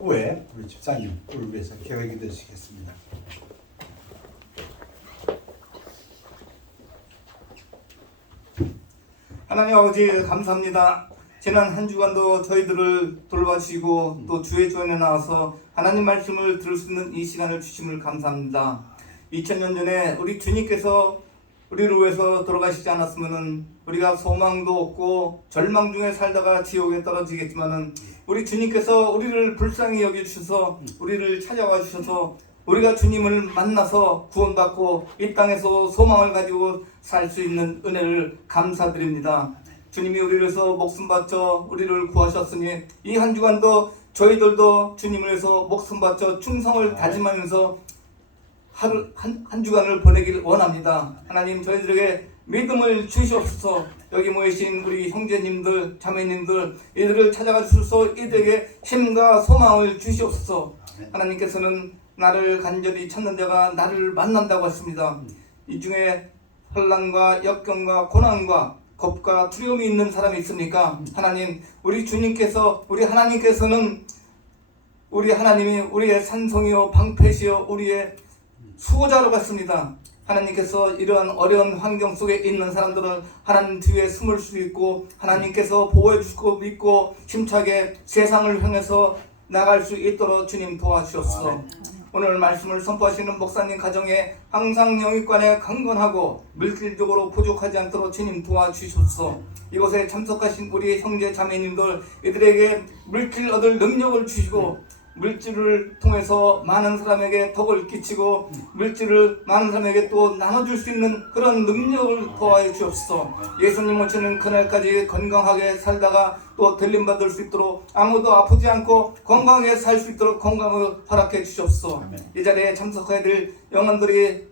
후에 우리 집사님을 위해서 계획이 되시겠습니다. 하나님 아버지 감사합니다. 지난 한 주간도 저희들을 돌봐주시고 또 주의 조연에 나와서 하나님 말씀을 들을 수 있는 이 시간을 주심을 감사합니다. 2000년 전에 우리 주님께서 우리를 위해서 돌아가시지 않았으면 우리가 소망도 없고 절망 중에 살다가 지옥에 떨어지겠지만은 우리 주님께서 우리를 불쌍히 여겨주셔서 우리를 찾아와 주셔서 우리가 주님을 만나서 구원받고 이 땅에서 소망을 가지고 살 수 있는 은혜를 감사드립니다. 주님이 우리를 위해서 목숨 바쳐 우리를 구하셨으니 이 한 주간도 저희들도 주님을 위해서 목숨 바쳐 충성을 다짐하면서 한 주간을 보내길 원합니다. 하나님 저희들에게 믿음을 주시옵소서. 여기 모이신 우리 형제님들 자매님들 이들을 찾아가 주셔서 이들에게 힘과 소망을 주시옵소서. 하나님께서는 나를 간절히 찾는 자가 나를 만난다고 했습니다. 이 중에 혼란과 역경과 고난과 겁과 두려움이 있는 사람이 있습니까? 하나님 우리 주님께서 우리 하나님께서는 우리 하나님이 우리의 산성이요 방패시요 우리의 수호자로 갔습니다. 하나님께서 이러한 어려운 환경 속에 있는 사람들은 하나님 뒤에 숨을 수 있고 하나님께서 보호해 주시고 믿고 힘차게 세상을 향해서 나갈 수 있도록 주님 도와주옵소서. 오늘 말씀을 선포하시는 목사님 가정에 항상 영육간에 강건하고 물질적으로 부족하지 않도록 주님 도와주시옵소서. 이곳에 참석하신 우리 형제 자매님들 이들에게 물질 얻을 능력을 주시고 물질을 통해서 많은 사람에게 덕을 끼치고 물질을 많은 사람에게 또 나눠줄 수 있는 그런 능력을 더하여 주옵소서. 예수님 오시는 그날까지 건강하게 살다가 또 들림받을 수 있도록 아무도 아프지 않고 건강하게 살 수 있도록 건강을 허락해 주옵소서. 이 자리에 참석해야 될 영혼들이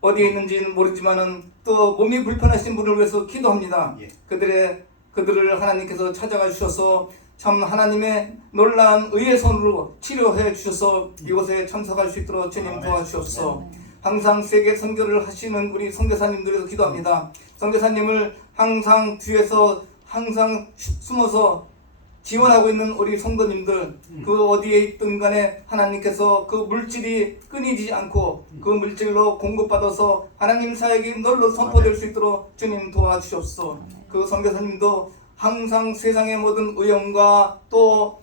어디에 있는지는 모르지만은 또 몸이 불편하신 분을 위해서 기도합니다. 그들을 하나님께서 찾아가 주셔서 참 하나님의 놀라운 의의 손으로 치료해 주셔서 이곳에 참석할 수 있도록 주님 도와주옵소서. 항상 세계 선교를 하시는 우리 선교사님들에서 기도합니다. 선교사님을 항상 뒤에서 항상 숨어서 지원하고 있는 우리 성도님들 그 어디에 있든 간에 하나님께서 그 물질이 끊이지 않고 그 물질로 공급받아서 하나님 사역이 널로 선포될 수 있도록 주님 도와주옵소서. 그 선교사님도 항상 세상의 모든 의형과 또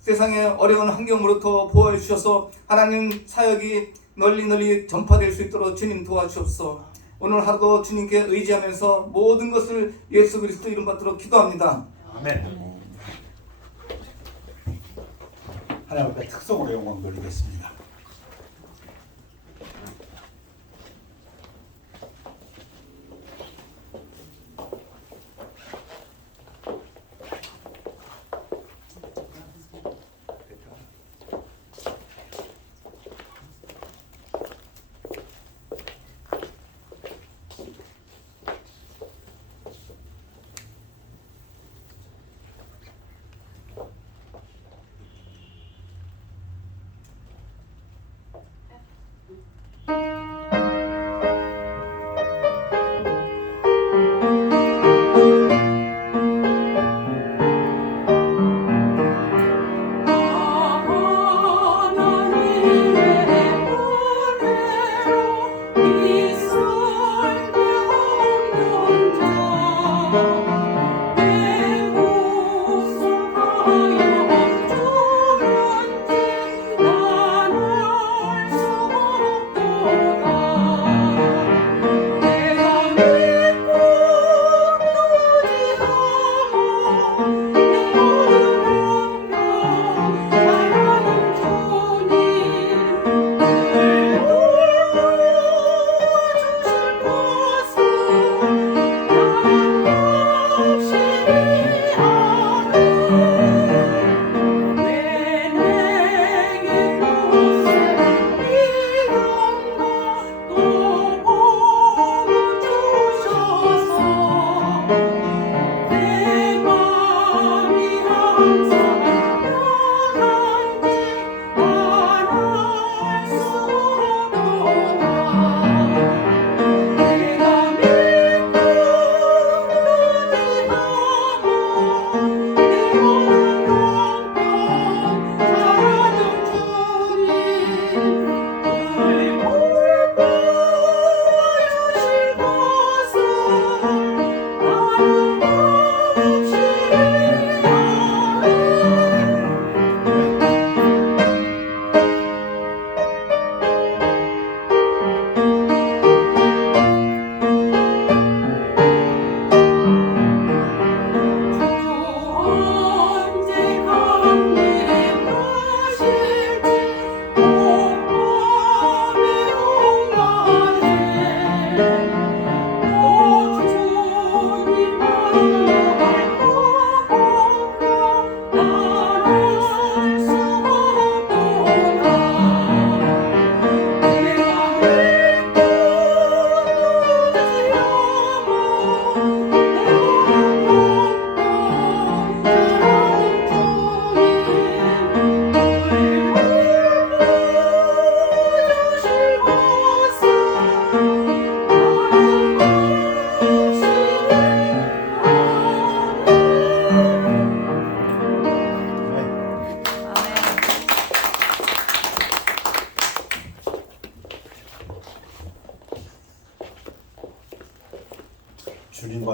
세상의 어려운 환경으로부터 보호해 주셔서 하나님 사역이 널리 전파될 수 있도록 주님 도와주옵소서. 오늘 하루도 주님께 의지하면서 모든 것을 예수 그리스도 이름 받도록 기도합니다. 아멘. 하나님 앞에 특성으로 영광 돌리겠습니다.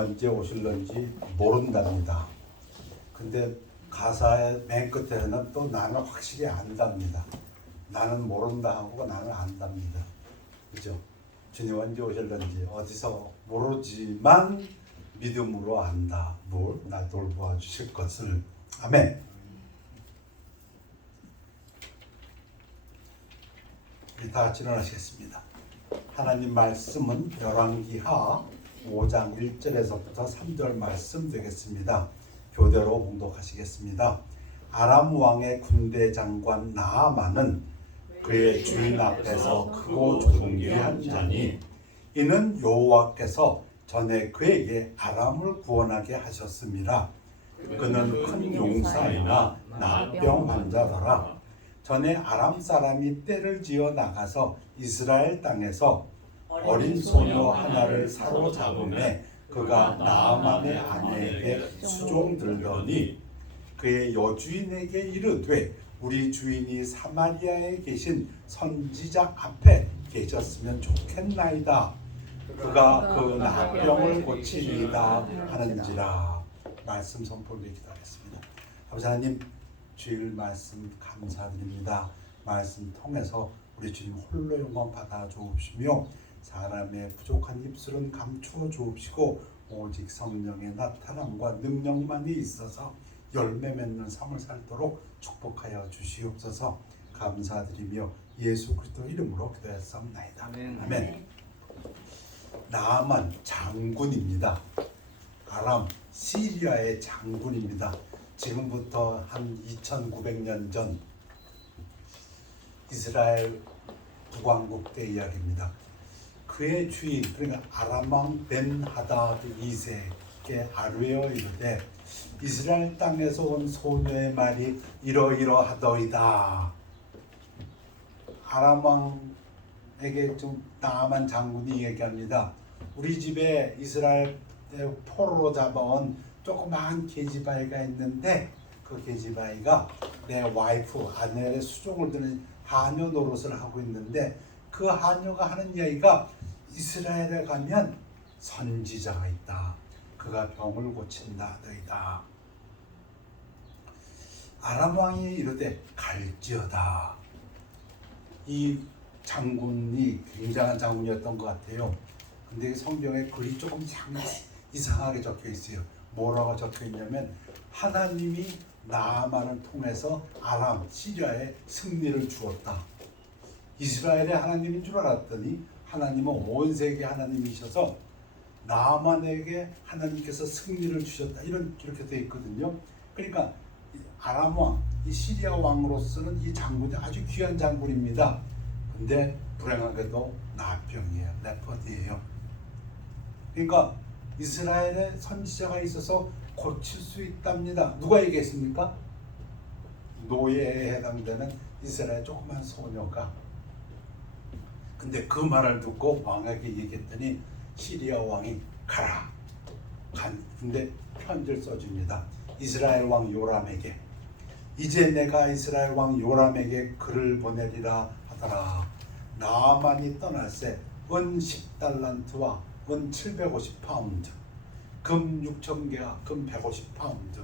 언제 오실런지 모른답니다. 근데 가사의 맨 끝에는 또 나는 확실히 안답니다. 나는 모른다 하고 나는 안답니다. 그죠? 주님 언제 오실런지 어디서 모르지만 믿음으로 안다. 날 돌보아 주실 것을. 아멘. 우리 다 같이 일어나시겠습니다. 하나님 말씀은 열왕기하 5장 1절에서부터 3절 말씀 되겠습니다. 교대로 봉독하시겠습니다. 아람 왕의 군대 장관 나아만은 그의 주인 앞에서 크고 존귀한 자니 이는 여호와께서 전에 그에게 아람을 구원하게 하셨습니다. 그는 큰 용사이나 나병 환자더라. 전에 아람 사람이 떼를 지어 나가서 이스라엘 땅에서 어린 소녀 하나를 사로잡음에 그가 나아만의 아내에게 수종 들더니 그의 여주인에게 이르되 우리 주인이 사마리아에 계신 선지자 앞에 계셨으면 좋겠나이다. 그가 그 나병을 고치리이다 하는지라. 말씀 선포를 기도하겠습니다. 아버지 하나님, 주일 말씀 감사드립니다. 말씀 통해서 우리 주님 홀로 영광 받아 주옵시며 사람의 부족한 입술은 감추어 주옵시고 오직 성령의 나타남과 능력만이 있어서 열매 맺는 삶을 살도록 축복하여 주시옵소서. 감사드리며 예수 그리스도 이름으로 기도했사옵나이다. 아멘. 나아만 장군입니다. 아람 시리아의 장군입니다. 지금부터 한 2900년 전 이스라엘 북왕국 때 이야기입니다. 그의 주인, 그러니까 아람 왕 벤하다드 2세께 아뢰어 이르되 이스라엘 땅에서 온 소녀의 말이 이러이러하더이다. 아람 왕에게 좀 나아만 장군이 얘기합니다. 우리 집에 이스라엘 포로로 잡아온 조그마한 계집아이가 있는데 그 계집아이가 내 와이프 아내의 수종을 드는 하녀 노릇을 하고 있는데 그 하녀가 하는 이야기가 이스라엘에 가면 선지자가 있다. 그가 병을 고친다 너희다. 아람 왕이 이르되 갈지어다. 이 장군이 굉장한 장군이었던 것 같아요. 근데 성경에 글이 조금 이상하게 적혀 있어요. 뭐라고 적혀 있냐면 하나님이 나아만을 통해서 아람, 시리아에 승리를 주었다. 이스라엘의 하나님인 줄 알았더니 하나님은 온 세계 하나님이셔서 나아만에게 하나님께서 승리를 주셨다. 이렇게 되어 있거든요. 그러니까 아람 왕, 이 시리아 왕으로서는 이 장군이 아주 귀한 장군입니다. 근데 불행하게도 나병이에요. 레퍼드예요. 그러니까 이스라엘에 선지자가 있어서 고칠 수 있답니다. 누가 얘기했습니까? 노예에 해당되는 이스라엘 조그만 소녀가. 근데 그 말을 듣고 왕에게 얘기했더니 시리아 왕이 가라. 근데 편지를 써줍니다. 이스라엘 왕 요람에게. 이제 내가 이스라엘 왕 요람에게 글을 보내리라 하더라. 나아만이 떠날새 은 10달란트와 은 750파운드, 금 6,000개와 금 150파운드,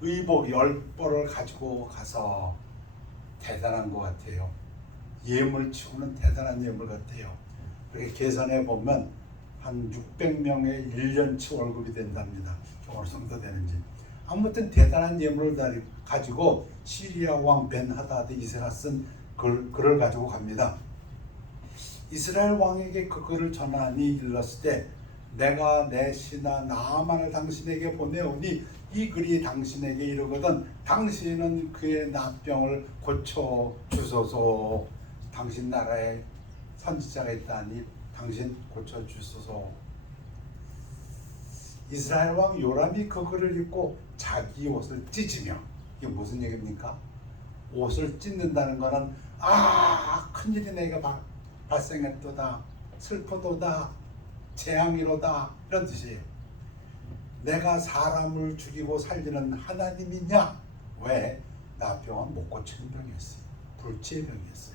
의복 10벌을 가지고 가서 대단한 것 같아요. 예물 치고는 대단한 예물 같아요. 그렇게 계산해 보면 한 600명의 1년치 월급이 된답니다. 어느 정도 되는지. 아무튼 대단한 예물을 가지고 시리아 왕 벤하다드 2세가 쓴 글을 가지고 갑니다. 이스라엘 왕에게 그 글을 전하니 일렀을 때 내가 내 신하 나아만을 당신에게 보내오니 이 글이 당신에게 이르거든 당신은 그의 나병을 고쳐 주소서. 당신 나라에 선지자가 있다니 당신 고쳐 주소서. 이스라엘 왕 요람이 그 글을 읽고 자기 옷을 찢으며, 이게 무슨 얘기입니까? 옷을 찢는다는 거는 큰일이 내게 발생했도다, 슬프도다, 재앙이로다, 이런 뜻이에요. 내가 사람을 죽이고 살리는 하나님이냐? 왜? 나병은 못 고치는 병이었어요. 불치의 병이었어요.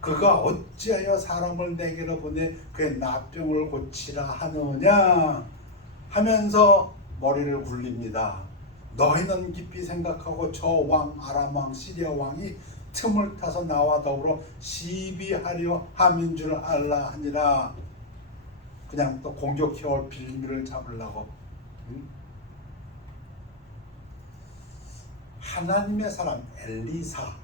그가 어찌하여 사람을 내게로 보내 그의 나병을 고치라 하느냐? 하면서 머리를 굴립니다. 너희는 깊이 생각하고 저 왕 아람 왕 시리아 왕이 틈을 타서 나와 더불어 시비하려 함인 줄 알라 하니라. 그냥 또 공격해올 빌미를 잡으려고. 하나님의 사람 엘리사,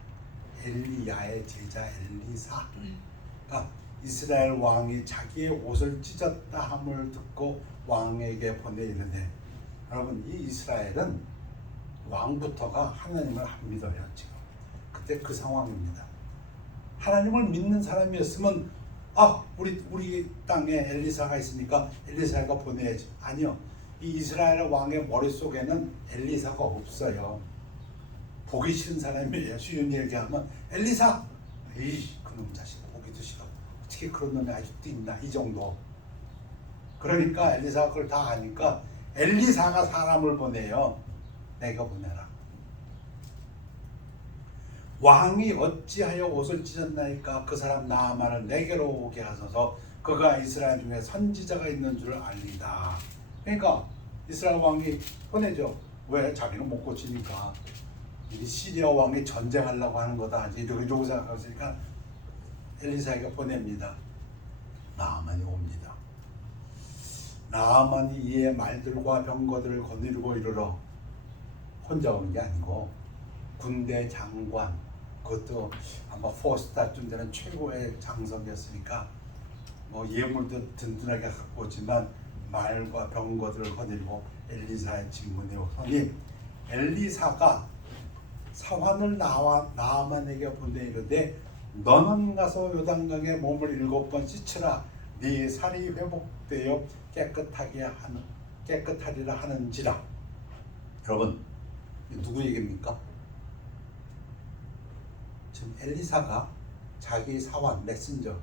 엘리야의 제자 엘리사가 이스라엘 왕이 자기의 옷을 찢었다 함을 듣고 왕에게 보내 이르되, 여러분 이 이스라엘은 왕부터가 하나님을 안 믿어요. 지금 그때 그 상황입니다. 하나님을 믿는 사람이었으면 우리 땅에 엘리사가 있으니까 엘리사가 보내야지. 아니요, 이 이스라엘 왕의 머릿속에는 엘리사가 없어요. 보기 싫은 사람이에요. 쉬운 얘기하면 엘리사, 그놈 자식 보기도 싫어. 어떻게 그런 놈이 아직도 있나, 이 정도. 그러니까 엘리사가 그걸 다 아니까 엘리사가 사람을 보내요. 내가 보내라. 왕이 어찌하여 옷을 찢었나이까 그 사람 나아만을 내게로 오게 하소서. 그가 이스라엘 중에 선지자가 있는 줄 알리다. 그러니까 이스라엘 왕이 보내죠. 왜? 자기는 못 고치니까. 이 시리아 왕이 전쟁하려고 하는 거다 이러고 생각하니까 엘리사에게 보냅니다. 나아만이 옵니다. 나아만이 이에 말들과 병거들을 거느리고 이르러, 혼자 오는 게 아니고 군대 장관, 그것도 아마 4스타쯤 되는 최고의 장성이었으니까 뭐 예물도 든든하게 갖고 오지만 말과 병거들을 거느리고 엘리사의 진문에 오더니 엘리사가 사환을 나아만에게 보내 이르되, 너는 가서 요단강에 몸을 7번 씻으라. 네 살이 회복되어 깨끗하리라 하는지라. 여러분, 누구 얘기입니까? 지금 엘리사가 자기 사환, 메신저,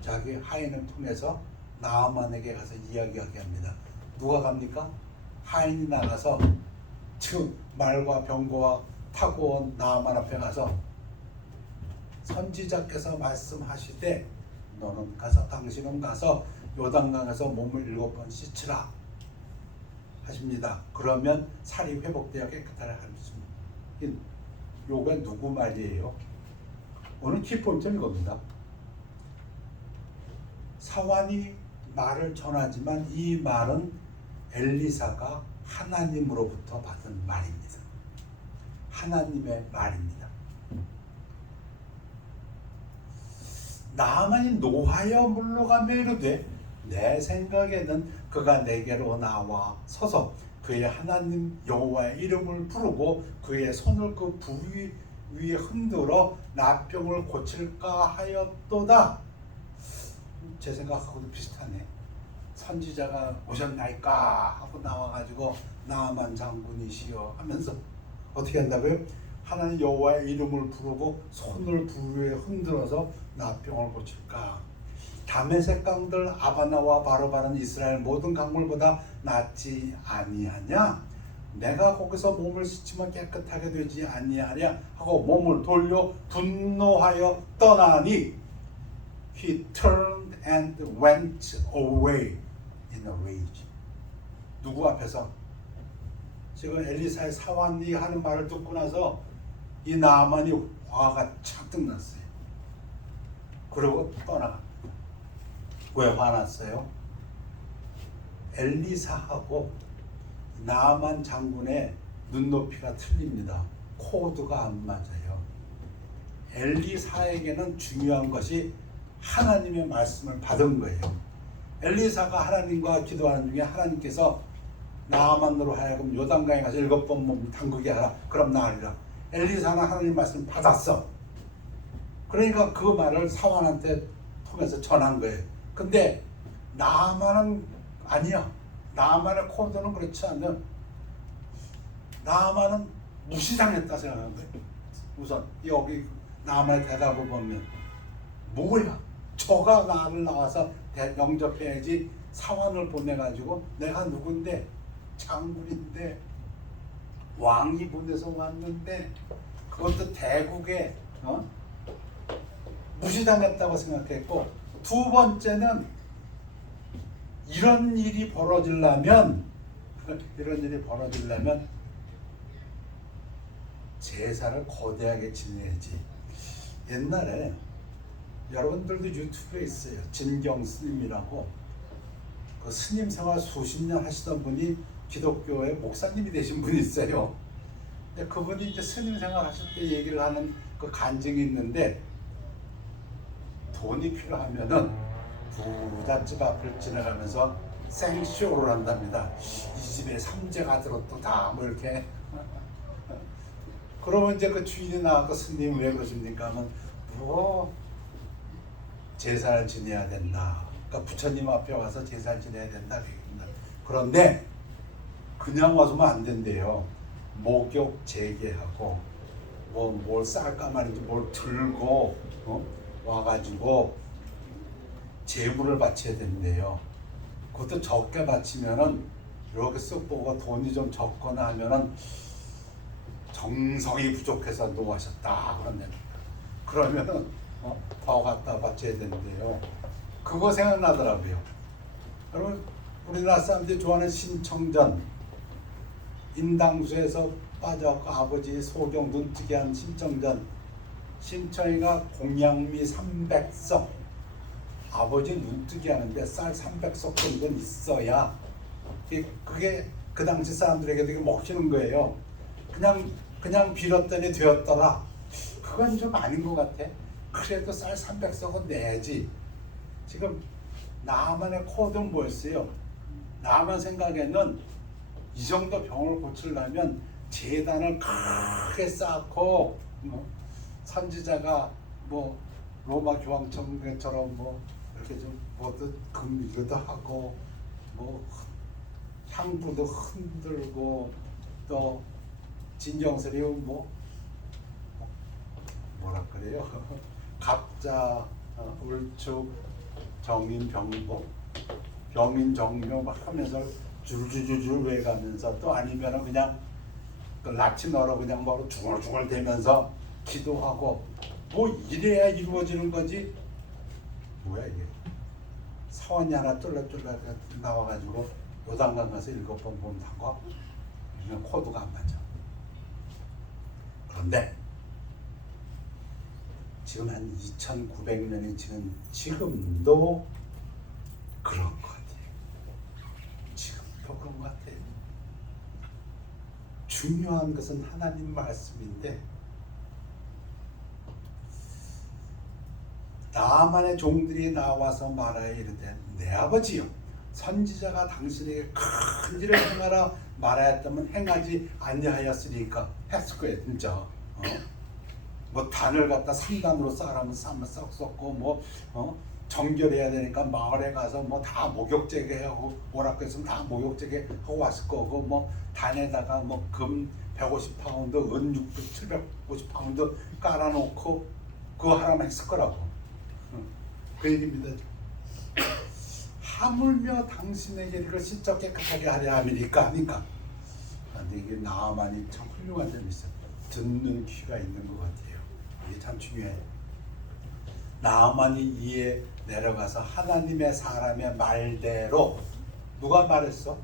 자기 하인을 통해서 나아만에게 가서 이야기하게 합니다. 누가 갑니까? 하인이 나가서 지금 말과 병거와 타고 온 나아만 앞에 가서 선지자께서 말씀하시되, 당신은 가서 요단강에서 몸을 7번 씻으라 하십니다. 그러면 살이 회복되어 깨끗하게 하십니다. 요가 누구 말이에요? 오늘 키포인트는 이겁니다. 사환이 말을 전하지만 이 말은 엘리사가 하나님으로부터 받은 말입니다. 하나님의 말입니다. 나아만이 노하여 물러가며 이르되, 내 생각에는 그가 내게로 나와 서서 그의 하나님 여호와의 이름을 부르고 그의 손을 그 부위 위에 흔들어 나병을 고칠까 하였도다. 제 생각하고도 비슷하네. 선지자가 오셨나이까 하고 나와가지고 나아만 장군이시여 하면서 어떻게 한다고요? 하나님 여호와의 이름을 부르고 손을 부위에 흔들어서 나병을 고칠까. 다메섹 강들 아바나와 바로바는 이스라엘 모든 강물보다 낫지 아니하냐? 내가 거기서 몸을 씻으면 깨끗하게 되지 아니하냐 하고 몸을 돌려 분노하여 떠나니, he turned and went away in a rage. 누구 앞에서? 지금 엘리사의 사환이 하는 말을 듣고 나서 이 나아만이 화가 잔뜩 났어요. 그리고 떠나갑니다. 왜 화났어요? 엘리사하고 나아만 장군의 눈높이가 틀립니다. 코드가 안 맞아요. 엘리사에게는 중요한 것이 하나님의 말씀을 받은 거예요. 엘리사가 하나님과 기도하는 중에 하나님께서 나아만으로 하여금 요단강에 가서 7번 몸 담그게 하라. 그럼 나으리라. 엘리사는 하나님 말씀 받았어. 그러니까 그 말을 사환한테 통해서 전한 거예요. 근데 나아만은 아니야. 나아만의 코드는 그렇지 않냐. 나아만은 무시당했다 생각하는 거예요. 우선 여기 나아만의 대답을 보면, 뭐야, 저가 나를 나와서 영접해야지 사환을 보내가지고 내가 누군데, 장군인데, 왕이 보내서 왔는데, 그것도 대국에 무시당했다고 생각했고, 두 번째는 이런 일이 벌어지려면 이런 일이 벌어지려면 제사를 거대하게 지내야지. 옛날에 여러분들도 유튜브에 있어요. 진경 스님이라고 그 스님 생활 수십 년 하시던 분이 기독교의 목사님이 되신 분이 있어요. 근데 그분이 이제 스님 생활 하실 때 얘기를 하는 그 간증이 있는데 돈이 필요하면은 부잣집 앞을 지나가면서 생쇼를 한답니다. 이 집에 삼재가 들었다 뭐 이렇게. 그러면 이제 그 주인이 나와서 스님 왜 그러십니까? 하면 뭐 제사를 지내야 된다. 그러니까 부처님 앞에 와서 제사를 지내야 된다. 그런데 그냥 와서만 안 된대요. 목욕 재개하고 뭐 뭘 쌀까 말인지 뭘 들고 와가지고 제물을 바쳐야 된대요. 그것도 적게 바치면은 이렇게 쓱 보고 돈이 좀 적거나 하면은 정성이 부족해서 노하셨다 그런데 그러면은 더 갖다 바쳐야 된대요. 그거 생각나더라고요. 여러분 우리나라 사람들이 좋아하는 신청전 인당수에서 빠져갖고 아버지 소경 눈뜨게 한 신청전 신청이가 공양미 300석 아버지 눈뜨게 하는데 쌀 300석 정도는 있어야 그게 그 당시 사람들에게 되게 먹히는 거예요. 그냥 빌었더니 되었더라. 그건 좀 아닌 것 같아. 그래도 쌀 300석은 내야지. 지금 나만의 코드는 뭐였어요? 나만 생각에는 이 정도 병을 고치려면 제단을 크게 쌓고 선지자가 뭐 로마 교황청처럼 뭐 이렇게 좀 뭐도 금이기도 하고 뭐 향부도 흔들고 또 진정설이 뭐라 그래요? 갑자, 울축, 정인병복, 병인정묘 막 하면서 줄줄줄줄 외가면서 또 아니면은 그냥 그 라틴어로 그냥 바로 중얼중얼 대면서 기도하고 뭐 이래야 이루어지는 거지. 뭐야 이게? 사원이 하나 쫄라쫄라 나와가지고 요단강 가서 7번 본다고? 이건 코드가 안 맞아. 그런데 지금 한 2,900년이 지금 지금도 그런 것 같아요. 지금도 그런 것 같아요. 중요한 것은 하나님 말씀인데 나만의 종들이 나와서 말하여 이르되 내 아버지여 선지자가 당신에게 큰 일을 행하라 말하였다면 행하지 아니하였으니까 했을 거예요 진짜. 뭐 단을 갖다 3단으로 쌓으라면 싹 썼고 뭐 정결해야 되니까 마을에 가서 뭐 다 목욕제게 하고 오라고 했으면 다 목욕제게 하고 왔을 거고 뭐 단에다가 뭐 금 150파운드, 은 750파운드 깔아놓고 그거 하나만 했을 거라고. 그 얘기입니다. 하물며 당신에게 이걸 신적 깨끗하게 하려 함이니까 하니까. 근데 이게 나만이 참 훌륭한 점이 있어요. 듣는 귀가 있는 것 같아요. 이게 참 중요해요. 나만이 이에 내려가서 하나님의 사람의 말대로 누가 말했어?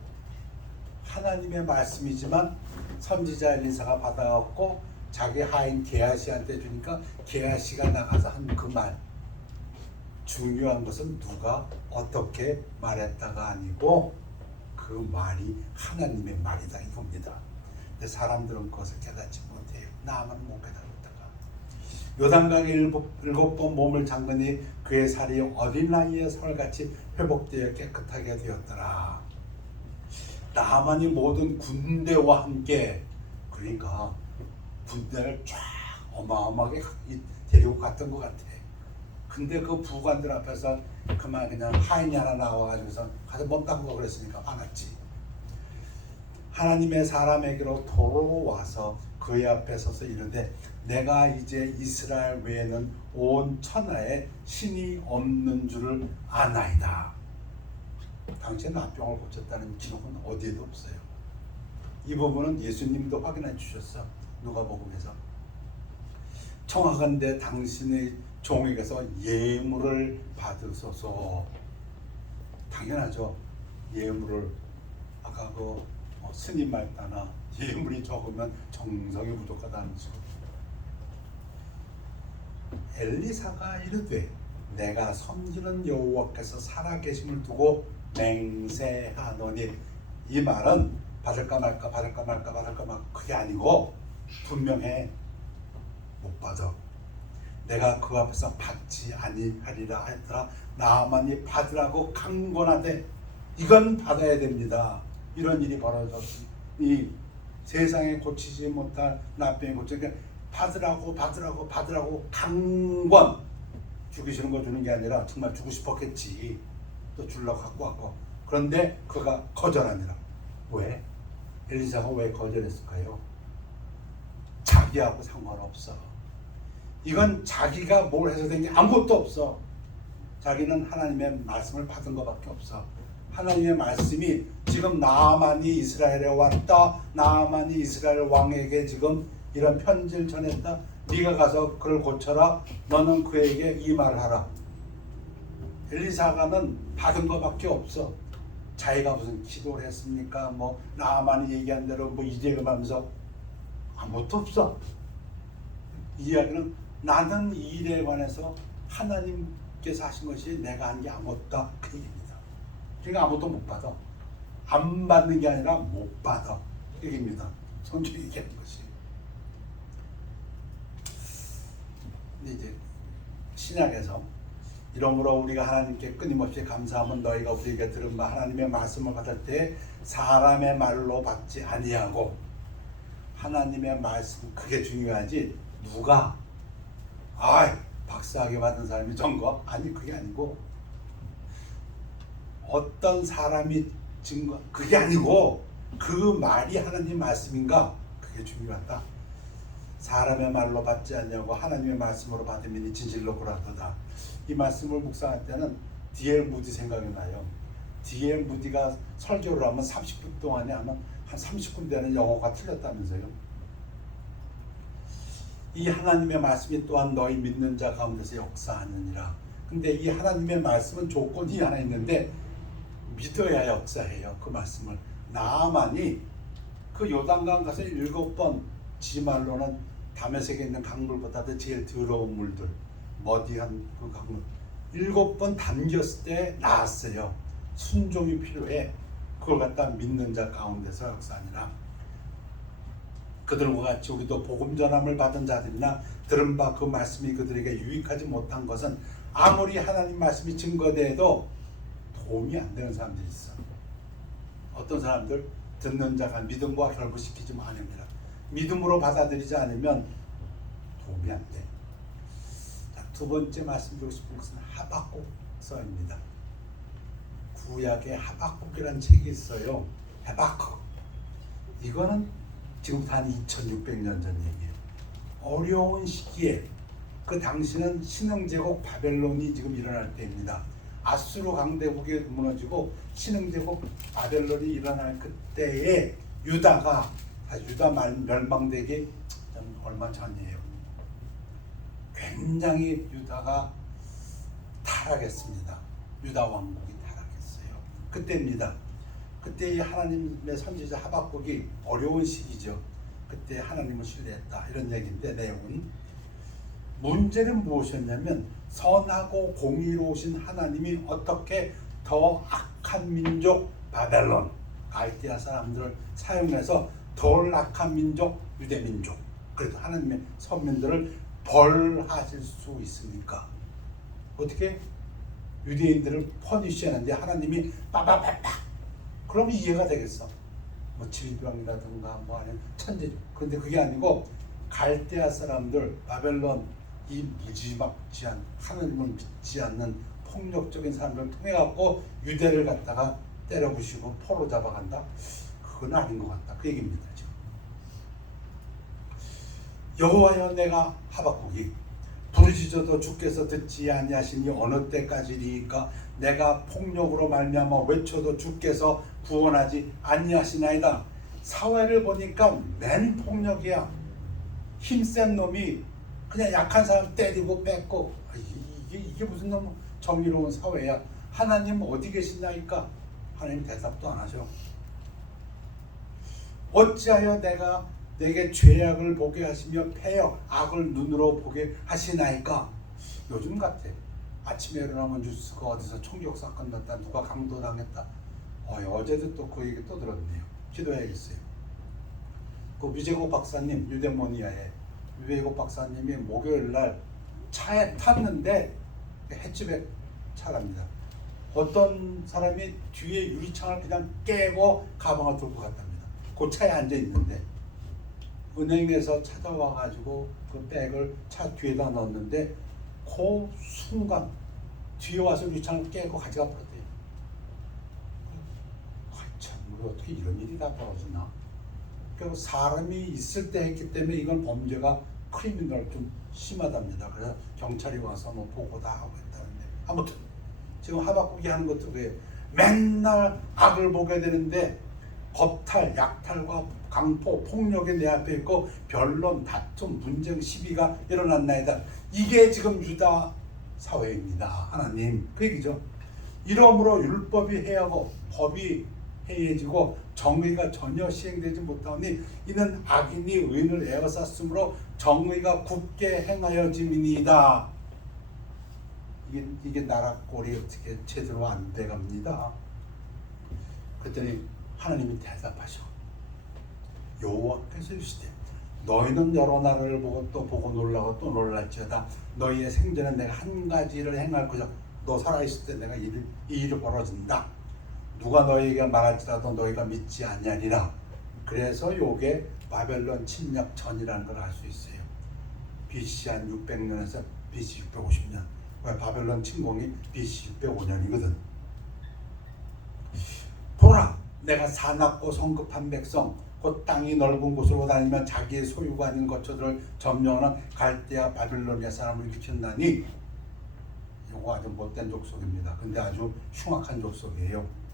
하나님의 말씀이지만 선지자 엘리사가 받아갖고 자기 하인 게하시한테 주니까 게하시가 나가서 한 그 말. 중요한 것은 누가 어떻게 말했다가 아니고 그 말이 하나님의 말이다 이겁니다. 근데 사람들은 그것을 깨닫지 못해요. 나만 못 깨닫다가 요단강에 7번 몸을 잠그니 그의 살이 어린아이의 살같이 회복되어 깨끗하게 되었더라. 나만이 모든 군대와 함께 그러니까 군대를 쫙 어마어마하게 데리고 갔던 것 같아. 근데 그 부관들 앞에서 그냥 하인이 하나 나와가지고서 가서 몸 닦고 그랬으니까 화났지. 하나님의 사람에게로 돌아와서 그의 앞에 서서 이르되 내가 이제 이스라엘 외에는 온 천하에 신이 없는 줄을 아나이다. 당시에 나병을 고쳤다는 기록은 어디에도 없어요. 이 부분은 예수님도 확인해 주셨어. 누가복음에서. 청하건대 당신의 종에게서 예물을 받으소서. 당연하죠. 예물을 아까 그 스님 말 따나 예물이 적으면 정성이 부족하다는 식으로. 엘리사가 이르되 내가 섬기는 여호와께서 살아계심을 두고 맹세하노니, 이 말은 받을까 말까 받을까 말까 받을까 말까 그게 아니고 분명해. 못 받아. 내가 그 앞에서 받지 아니하리라 하였더라. 나만이 받으라고 강권하되 이건 받아야 됩니다. 이런 일이 벌어졌습니다. 이 세상에 고치지 못할 나병이 고치니까 받으라고 받으라고 받으라고 강권. 주기 싫은 거 주는 게 아니라 정말 주고 싶었겠지. 또 주려고 갖고 왔고. 그런데 그가 거절하니라. 왜? 엘리사가 왜 거절했을까요? 자기하고 상관없어. 이건 자기가 뭘 해서 된 게 아무것도 없어. 자기는 하나님의 말씀을 받은 것밖에 없어. 하나님의 말씀이 지금 나아만이 이스라엘에 왔다. 나아만이 이스라엘 왕에게 지금 이런 편지를 전했다. 네가 가서 그를 고쳐라. 너는 그에게 이 말을 하라. 엘리사가는 받은 것밖에 없어. 자기가 무슨 기도를 했습니까? 뭐 나아만이 얘기한 대로 뭐 이재금 하면서 아무것도 없어. 이 이야기는 나는 이 일에 관해서 하나님께서 하신 것이 내가 한 게 아무것도 그 얘기입니다. 그러니까 아무것도 못 받아. 안 받는 게 아니라 못 받아. 그 얘기입니다. 성경이 얘기하는 것이. 근데 이제 신약에서 이러므로 우리가 하나님께 끊임없이 감사하면 너희가 우리에게 들은 바 하나님의 말씀을 받을 때 사람의 말로 받지 아니하고, 하나님의 말씀 그게 중요하지. 누가 박사학위 받은 사람이 전거? 아니, 그게 아니고 어떤 사람이 증거, 그게 아니고 그 말이 하나님 말씀인가, 그게 중요하다. 사람의 말로 받지 않냐고 하나님의 말씀으로 받으면 진실로 그러하도다. 이 말씀을 묵상할 때는 D.L. 무디 생각이 나요. D.L. 무디가 설교를 하면 30분 동안에 하면 한 30군데는 영어가 틀렸다면서요. 이 하나님의 말씀이 또한 너희 믿는 자 가운데서 역사하느니라. 근데 이 하나님의 말씀은 조건이 하나 있는데 믿어야 역사해요. 그 말씀을. 나아만이 그 요단강 가서 7번, 지 말로는 다메섹에 있는 강물보다도 제일 더러운 물들, 머디한 그 강물 7번 담겼을 때 나았어요. 순종이 필요해. 그걸 갖다 믿는 자 가운데서 역사하니라. 그들과 같이 우리도 복음 전함을 받은 자들이나 들은 바 그 말씀이 그들에게 유익하지 못한 것은 아무리 하나님 말씀이 증거돼도 도움이 안 되는 사람들이 있어. 어떤 사람들 듣는 자가 믿음과 결부시키지 않습니다. 믿음으로 받아들이지 않으면 도움이 안 돼. 자, 두 번째 말씀드리고 싶은 것은 하박국서입니다. 구약에 하박국이라는 책이 있어요. 하박국. 이거는 지금부터 한 2600년 전 얘기예요. 어려운 시기에, 그 당시는 신흥제국 바벨론이 지금 일어날 때입니다. 아수르 강대국이 무너지고 신흥제국 바벨론이 일어날 그때에 유다가, 유다 멸망되기 얼마 전이에요. 굉장히 유다가 타락했습니다. 유다 왕국이 타락했어요. 그때입니다. 그때 이 하나님의 선지자 하박국이 어려운 시기죠. 그때 하나님을 신뢰했다, 이런 얘기인데, 내용은 문제는 무엇이었냐면 선하고 공의로우신 하나님이 어떻게 더 악한 민족 바벨론, 갈대아 사람들을 사용해서 덜 악한 민족 유대민족, 그래도 하나님의 선민들을 벌하실 수 있습니까? 어떻게 유대인들을 퍼니시하는데 하나님이 빠바바박, 그럼 이해가 되겠어. 뭐 질병이라든가 뭐 아니면 천재. 그런데 그게 아니고 갈대아 사람들, 바벨론, 이 무지막지한 하나님을 믿지 않는 폭력적인 사람들을 통해 갖고 유대를 갖다가 때려부시고 포로 잡아간다. 그건 아닌 것 같다. 그 얘기입니다. 지금. 여호와여, 내가 하박국이 부르짖어도 주께서 듣지 아니하시니 어느 때까지리이까? 내가 폭력으로 말미암아 외쳐도 주께서 구원하지 아니하시나이다. 사회를 보니까 맨 폭력이야. 힘센 놈이 그냥 약한 사람 때리고 뺏고, 이게 무슨 너무 정의로운 사회야. 하나님 어디 계시나이까? 하나님 대답도 안 하셔. 어찌하여 내게 죄악을 보게 하시며 패역 악을 눈으로 보게 하시나이까. 요즘 같아. 아침에 일어나면 뉴스가 어디서 총격 사건 났다, 누가 강도당했다. 어제도 또 그 얘기 또 들었네요. 기도해야겠어요. 그 유재고 박사님, 유대모니아에 유재고 박사님이 목요일 날 차에 탔는데 햇집에 차랍니다. 어떤 사람이 뒤에 유리창을 그냥 깨고 가방을 들고 갔답니다. 그 차에 앉아 있는데 은행에서 찾아와 가지고 그 백을 차 뒤에다 넣었는데 그 순간 뒤에 와서 유리창을 깨고 가져가 버렸대요. 참, 우리 어떻게 이런 일이 다 벌어지나? 그러니까 사람이 있을 때 했기 때문에 이건 범죄가 크리미널 좀 심하답니다. 그래서 경찰이 와서 뭐 보고 다 하고 했다는데, 아무튼 지금 하박국이 하는 것도 그래요. 맨날 악을 보게 되는데 겁탈, 약탈과 강포, 폭력이 내 앞에 있고 변론, 다툼, 분쟁, 시비가 일어났나이다. 이게 지금 유다 사회입니다. 하나님 그 얘기죠. 이러므로 율법이 해하고 법이 해해지고 정의가 전혀 시행되지 못하니 이는 악인이 의인을 에워쌌으므로 정의가 굳게 행하여짐이니이다. 이게 나라 꼴이 어떻게 제대로 안 돼갑니다. 그랬더니 하나님이 대답하셔. 여호와께서 이르시되 너희는 여러 나라를 보고 또 보고 놀라고 또 놀랄지어다. 너희의 생전에 내가 한 가지를 행할 것이다. 너 살아있을 때 내가 이 일이 벌어진다. 누가 너희에게 말할지라도 너희가 믿지 아니하리라. 그래서 요게 바벨론 침략 전이라는 걸 알 수 있어요. BC 한 600년에서 BC 650년. 왜 바벨론 침공이 BC 605년이거든. 보라, 내가 사납고 성급한 백성, 곧 땅이 넓은 곳으로 다니면 자기의 소유가 아닌 거처들을 점령하는 갈대아 바빌로니아 사람을 일으킨다니. 이거 아주 못된 족속입니다. 근데 아주 흉악한 족속이에요.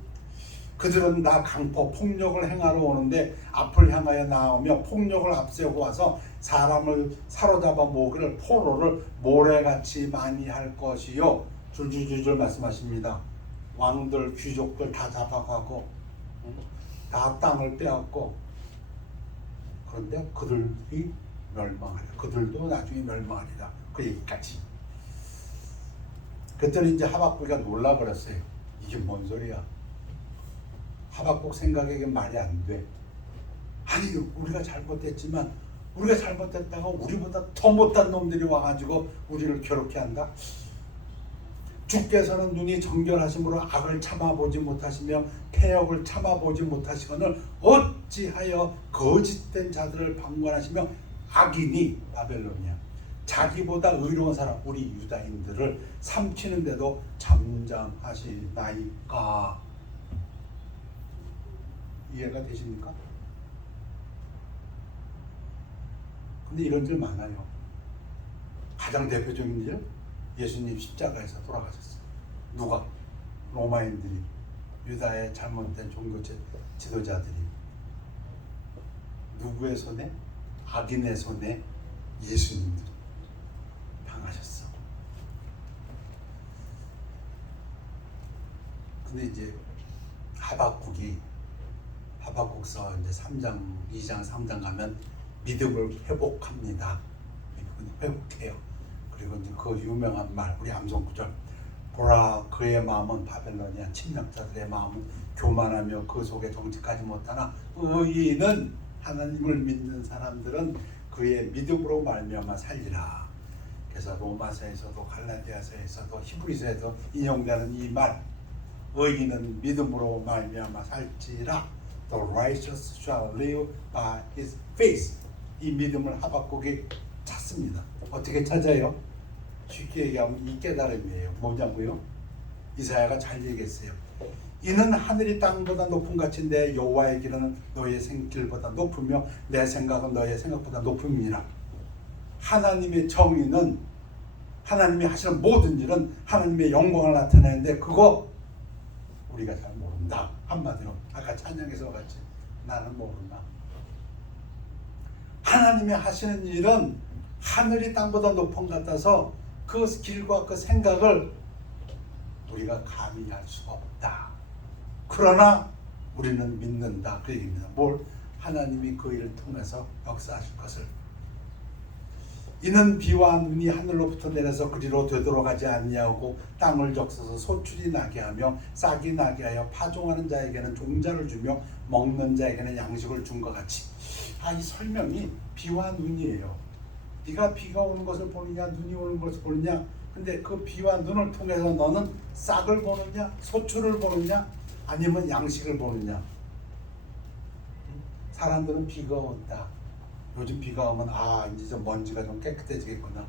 그들은 다 강포 폭력을 행하러 오는데 앞을 향하여 나오며 폭력을 앞세우고 와서 사람을 사로잡아 모기를 포로를 모래같이 많이 할 것이요. 줄줄줄줄 말씀하십니다. 왕들 귀족들 다 잡아가고 다 땅을 빼앗고, 그런데 그들이 멸망하리라. 그들도 나중에 멸망하리라. 그 얘기까지. 그랬더니 이제 하박국이가 놀라버렸어요. 이게 뭔 소리야? 하박국 생각에 이게 말이 안 돼. 아니, 우리가 잘못했지만 우리가 잘못했다가 우리보다 더 못한 놈들이 와가지고 우리를 괴롭게 한다. 주께서는 눈이 정결하심으로 악을 참아보지 못하시며 패역을 참아보지 못하시거늘 어찌하여 거짓된 자들을 방관하시며 악인이 바벨론이야 자기보다 의로운 사람 우리 유다인들을 삼키는데도 잠잠하시나이까. 이해가 되십니까? 근데 이런 일 많아요. 가장 대표적인 일, 예수님 십자가에서 돌아가셨어요. 누가? 로마인들이, 유다의 잘못된 종교 지도자들이. 누구의 손에? 악인의 손에 예수님들이 당하셨어. 근데 이제 하박국서 이제 3장, 2장, 3장 가면 믿음을 회복합니다. 믿음을 회복해요. 그리고 이제 그 유명한 말, 우리 암송 구절. 보라, 그의 마음은 바벨로니아 침략자들의 마음은 교만하며 그 속에 정직하지 못하나 의인은 하나님을 믿는 사람들은 그의 믿음으로 말미암아 살리라. 그래서 로마서에서도 갈라디아서에서도 히브리서에도 인용되는 이 말, 의인은 믿음으로 말미암아 살지라. The righteous shall live by his faith. 이 믿음을 하박국이 찾습니다. 어떻게 찾아요? 쉽게 얘기하면 이 깨달음이에요. 뭐냐고요? 이사야가 잘 얘기했어요. 이는 하늘이 땅보다 높은 같은데 여호와의 길은 너의 생길보다 높으며 내 생각은 너의 생각보다 높음이니라. 하나님의 정의는, 하나님이 하시는 모든 일은 하나님의 영광을 나타내는데 그거 우리가 잘 모른다. 한마디로 아까 찬양에서 같이 나는 모른다. 하나님이 하시는 일은 하늘이 땅보다 높은 것 같아서 그 길과 그 생각을 우리가 감히 알 수가 없다. 그러나 우리는 믿는다. 그 얘기입니다. 뭘? 하나님이 그 일을 통해서 역사하실 것을. 이는 비와 눈이 하늘로부터 내려서 그리로 되돌아가지 아니하고 땅을 적셔서 소출이 나게 하며 싹이 나게 하여 파종하는 자에게는 종자를 주며 먹는 자에게는 양식을 준 것 같이. 이 설명이 비와 눈이에요. 네가 비가 오는 것을 보느냐 눈이 오는 것을 보느냐. 근데 그 비와 눈을 통해서 너는 싹을 보느냐 소출을 보느냐 아니면 양식을 보느냐. 사람들은 비가 온다. 요즘 비가 오면 이제 좀 먼지가 좀 깨끗해지겠구나.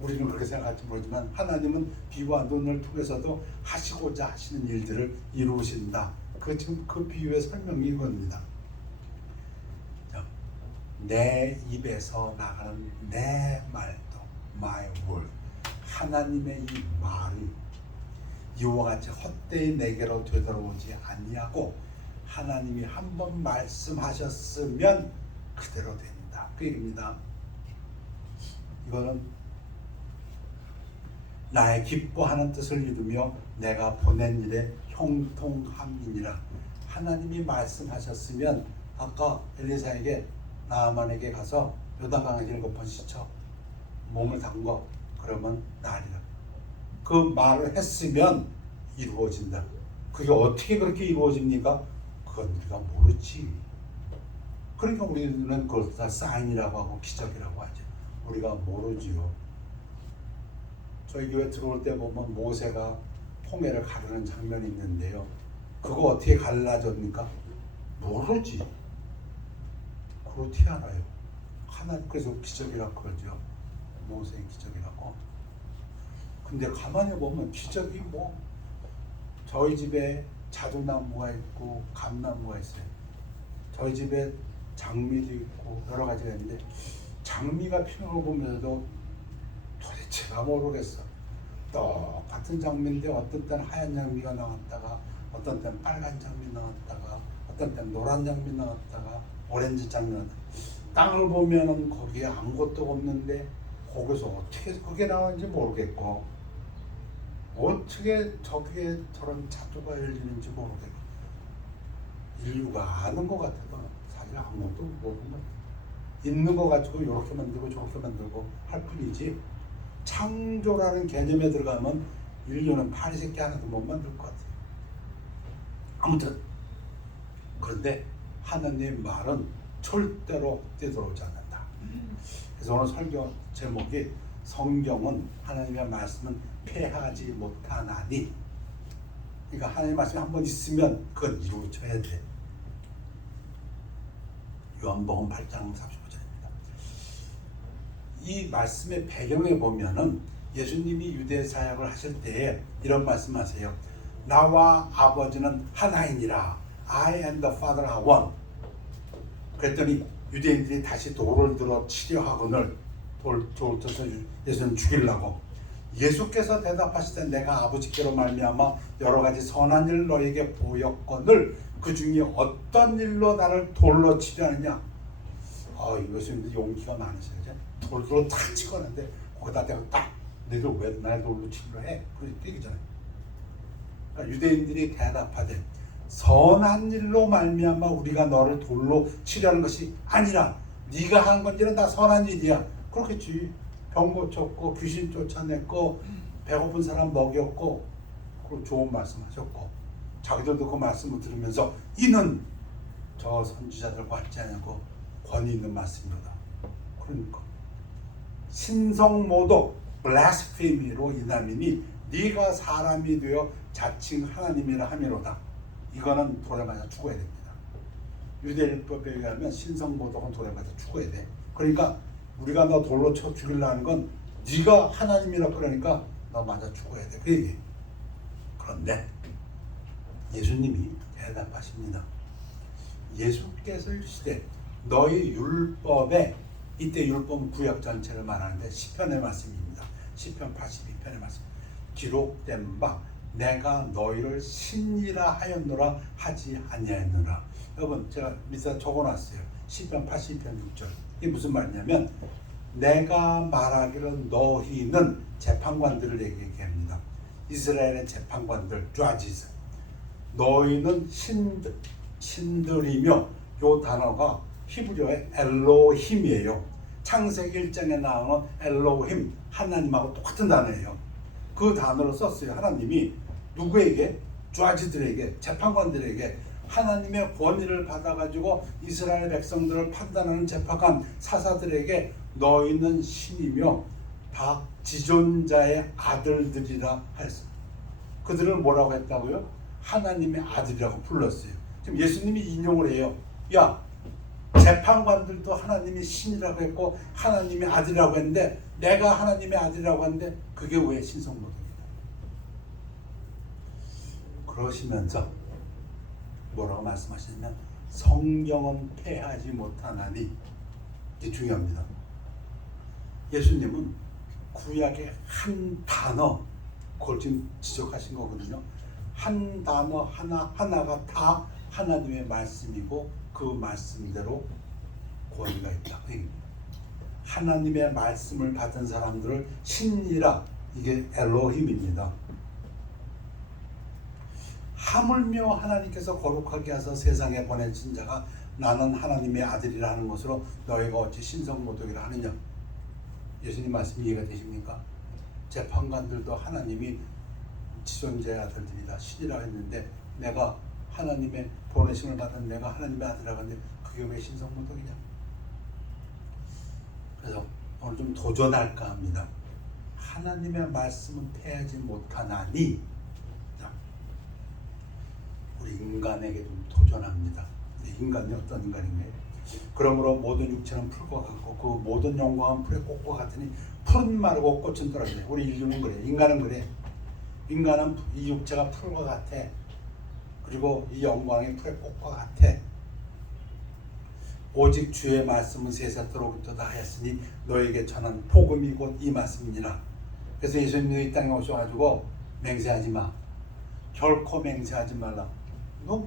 우리는 그렇게 생각할지 모르지만 하나님은 비와 눈을 통해서도 하시고자 하시는 일들을 이루신다. 지금 그 비유의 설명이 이겁니다. 내 입에서 나가는 내 말도 my word, 하나님의 이 말이 이와 같이 헛되이 내게로 되돌아오지 아니하고 하나님이 한번 말씀하셨으면 그대로 된다. 그 얘기입니다. 이거는 나의 기뻐하는 뜻을 이루며 내가 보낸 일에 형통함이니라. 하나님이 말씀하셨으면 아까 엘리사에게 나아만에게 가서 요단강을 7번 씻어 몸을 담궈 그러면 나으리라. 그 말을 했으면 이루어진다. 그게 어떻게 그렇게 이루어집니까? 그건 우리가 모르지. 그러니까 우리는 그걸 다 사인이라고 하고 기적이라고 하죠. 우리가 모르지요. 저희 교회 들어올 때 보면 모세가 홍해를 가르는 장면이 있는데요. 그거 어떻게 갈라졌습니까? 모르지. 그걸 어떻게 알아요? 하나님께서 기적이라고 그러죠. 모세의 기적이라고. 근데 가만히 보면 기적이 저희 집에 자두나무가 있고 감나무가 있어요. 저희 집에 장미도 있고 여러 가지가 있는데 장미가 피는 걸 보면서도 도대체가 모르겠어. 똑같은 장미인데 어떤 때는 하얀 장미가 나왔다가 어떤 때는 빨간 장미 나왔다가 어떤 때는 노란 장미 나왔다가 오렌지 장미 나왔다가 땅을 보면은 거기에 아무것도 없는데 거기서 어떻게 그게 나왔는지 모르겠고 어떻게 저기에 저런 자두가 열리는지 모르겠고 인류가 아는 것 같아도 사실 아무것도 모르는 것 같아요. 있는 거 가지고 이렇게 만들고 저렇게 만들고 할 뿐이지 창조라는 개념에 들어가면 인류는 파리새끼 하나도 못 만들 것 같아요. 아무튼 그런데 하나님의 말은 절대로 되돌아오지 않는다. 그래서 오늘 설교 제목이 성경은 하나님의 말씀은 패하지 못하나니. 그러니까 하나님의 말씀이 한번 있으면 그건 이루어져야 돼. 요한복음 8장 35절입니다. 이 말씀의 배경에 보면은 예수님이 유대 사역을 하실 때에 이런 말씀하세요. 나와 아버지는 하나이니라. I and the Father are one. 그랬더니 유대인들이 다시 돌을 들어 치려 하거늘 돌 쳐서 예수님 죽이려고. 예수께서 대답하시되 내가 아버지께로 말미암아 여러 가지 선한 일 너에게 보였거늘 그 중에 어떤 일로 나를 돌로 치려 하느냐. 예수님도 용기가 많으셔요. 돌로 탁 치고는데 거기다 대고 딱 너희들 왜 날 돌로 치려 해? 그렇게 얘기잖아요. 그러니까 유대인들이 대답하되 선한 일로 말미암아 우리가 너를 돌로 치려는 것이 아니라 네가 한 건지는 다 선한 일이야. 그렇겠지. 병 고쳤고 귀신 쫓아냈고 배고픈 사람 먹였고 그리고 좋은 말씀하셨고 자기들도 그 말씀을 들으면서 이는 저 선지자들과 같지 않고 권위 있는 말씀이다. 그러니까 신성모독 블라스페미로 인함이니 네가 사람이 되어 자칭 하나님이라 함이로다. 이거는 돌에 맞아 죽어야 됩니다. 유대율법에 의하면 신성모독은 돌에 맞아 죽어야 돼. 그러니까 우리가 너 돌로 쳐 죽이려는 건 네가 하나님이라 그러니까 너 맞아 죽어야 돼. 그 얘기. 그런데 예수님이 대답하십니다. 예수께서 이르시되 너희 율법에, 이때 율법은 구약 전체를 말하는데 시편의 말씀입니다. 시편 82편의 말씀. 기록된 바 내가 너희를 신이라 하였노라 하지 아니하였노라. 여러분 제가 밑에 적어놨어요. 시편 82편 6절. 이게 무슨 말이냐면 내가 말하기를 너희는 재판관들을 얘기합니다. 이스라엘의 재판관들, 좌지스. 너희는 신들이며 요 단어가 히브리어의 엘로힘이에요. 창세기 1장에 나오는 엘로힘, 하나님하고 똑같은 단어예요. 그 단어를 썼어요. 하나님이 누구에게? 좌지들에게, 재판관들에게 하나님의 권위를 받아가지고 이스라엘 백성들을 판단하는 재판관 사사들에게 너희는 신이며 다 지존자의 아들들이라 했어요. 그들을 뭐라고 했다고요? 하나님의 아들이라고 불렀어요. 지금 예수님이 인용을 해요. 야, 재판관들도 하나님이 신이라고 했고 하나님의 아들이라고 했는데 내가 하나님의 아들이라고 하는데 그게 왜 신성모독이냐? 그러시면서 뭐라고 말씀하시냐면 성경은 패하지 못하나니, 이게 중요합니다. 예수님은 구약의 한 단어, 그걸 지금 지적하신 거거든요. 한 단어 하나가 다 하나님의 말씀이고 그 말씀대로 권위가 있다. 하나님의 말씀을 받은 사람들을 신이라, 이게 엘로힘입니다. 하물며 하나님께서 거룩하게 하사 세상에 보내신 자가 나는 하나님의 아들이라 하는 것으로 너희가 어찌 신성모독이라 하느냐. 예수님 말씀 이해가 되십니까? 재판관들도 하나님이 지존자의 아들들이다, 신이라 했는데 내가 하나님의 보내심을 받은 내가 하나님의 아들이라고 하는데 그게 왜 신성모독이냐. 그래서 오늘 좀 도전할까 합니다. 하나님의 말씀은 패하지 못하나니, 우리 인간에게 좀 도전합니다. 인간이 어떤 인간인가요? 그러므로 모든 육체는 풀과 같고 그 모든 영광은 풀의 꽃과 같으니 풀은 마르고 꽃은 떨어지네. 우리 인류는 그래. 인간은 그래. 인간은 이 육체가 풀과 같아. 그리고 이 영광이 풀의 꽃과 같아. 오직 주의 말씀은 세세토록부터 하였으니 너에게 전한 복음이 곧 이 말씀이니라. 그래서 예수님이 이 땅에 오셔가지고 맹세하지 마. 결코 맹세하지 말라. 너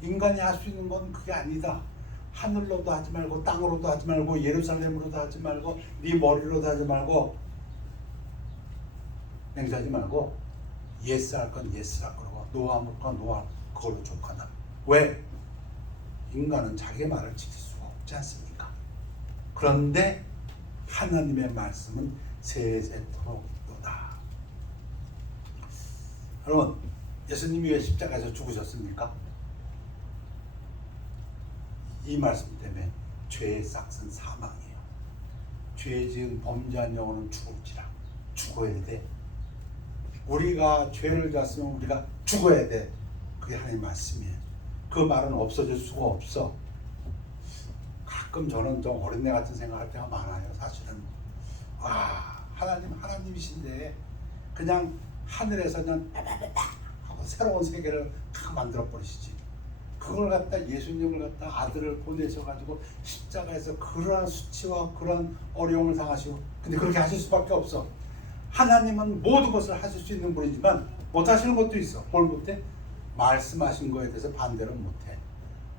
인간이 할 수 있는 건 그게 아니다. 하늘로도 하지 말고 땅으로도 하지 말고 예루살렘으로도 하지 말고 네 머리로도 하지 말고 맹세하지 말고 예스 할 건 예스라 그러고 노 할 건 노 그걸로 족하다. 왜? 인간은 자기의 말을 지킬 수가 없지 않습니까? 그런데 하나님의 말씀은 세세토록도다. 여러분, 예수님이 왜 십자가에서 죽으셨습니까? 이 말씀 때문에 죄의 싹은 사망이에요. 죄 지은 범죄한 영혼은 죽을지라. 죽어야 돼. 우리가 죄를 졌으면 우리가 죽어야 돼. 그게 하나님 말씀이에요. 그 말은 없어질 수가 없어. 가끔 저는 좀 어린애 같은 생각할 때가 많아요. 사실은 하나님이신데 그냥 하늘에서 그냥 빠바바바 하고 새로운 세계를 다 만들어 버리시지. 그걸 갖다 예수님을 갖다 아들을 보내셔가지고 십자가에서 그러한 수치와 그러한 어려움을 당하시고, 근데 그렇게 하실 수밖에 없어. 하나님은 모든 것을 하실 수 있는 분이지만 못하시는 것도 있어. 뭘 못해? 말씀하신 거에 대해서 반대를 못해.